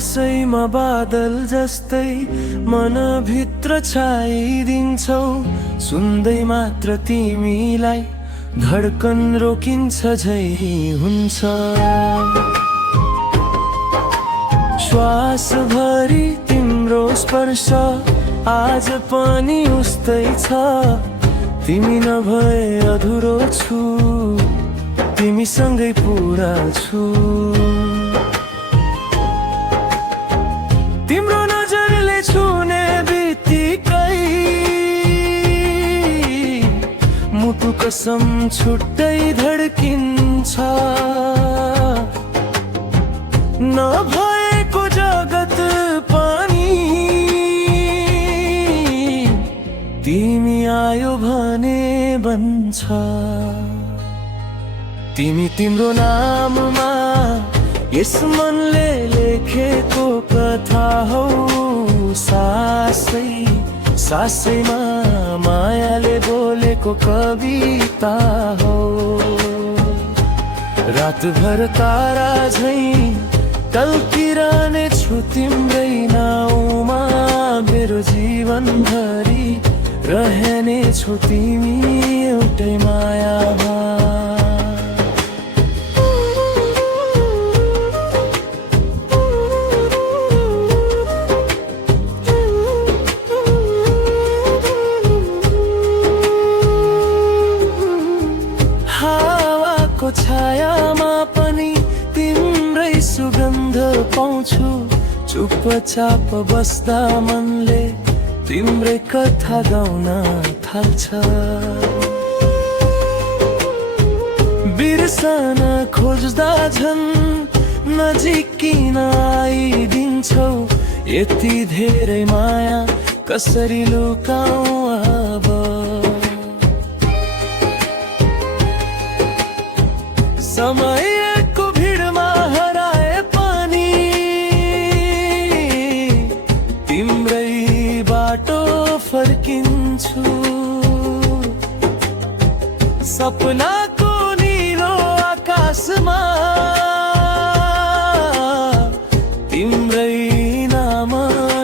आकाशैमा बादल जस्तै मनभित्र छाइदिन्छौ। सुन्दै मात्र तिमीलाई धड्कन रोकिन्छ झै हुन्छ। श्वासभरि तिम्रो स्पर्श आज पनि उस्तै छ। तिमी नभए अधुरो छु, तिमीसँगै पुरा छु। तिम्रो नजरले छुने बित्तिकै मुटु कसम छुट्टै धड्किन्छ। नभएको जगत पनि तिमी आयो भने बन्छ। तिमी तिम्रो नाममा यस मनले लेखेको कथा हौ। सासै सासैमा मायाले बोलेको कविता हौ। रातभर तारा झैं टल्किरहने छु तिम्रै नाउँमा। मेरो जीवनभरि रहने छु तिमी एउटै मायामा। हावाको छायामा पनि तिम्रै सुगन्ध पाउँछु। चुपचाप बस्दा मनले तिम्रै कथा गाउन थाल्छ। बिर्सन खोज्दा झन् नजिकिन आइदिन्छौ। यति धेरै माया कसरी लुकाऊ अब। समयको भिडमा हराए पनि तिम्रै बाटो फर्किन्छु। सपनाको निलो आकाशमा तिम्रै नाम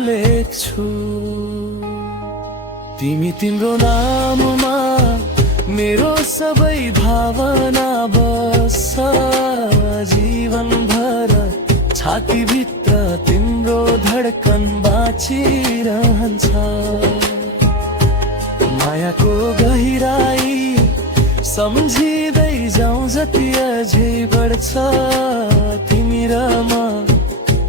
लेख्छु। तिमी तिम्रो नाममा मेरो सबै भावना बस्छ। जीवनभर छातीभित्र तिम्रो धड्कन बाँचिरहन्छ। मायाको गहिराई सम्झिँदै जाउँ जति अझै बढ्छ। तिमी र म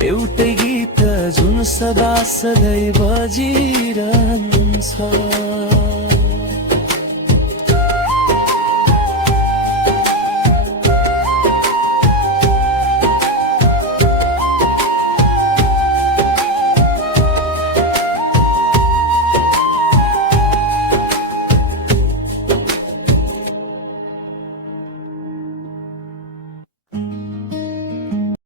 एउटै गीत जुन सदा सधैँ बजिरहन्छ।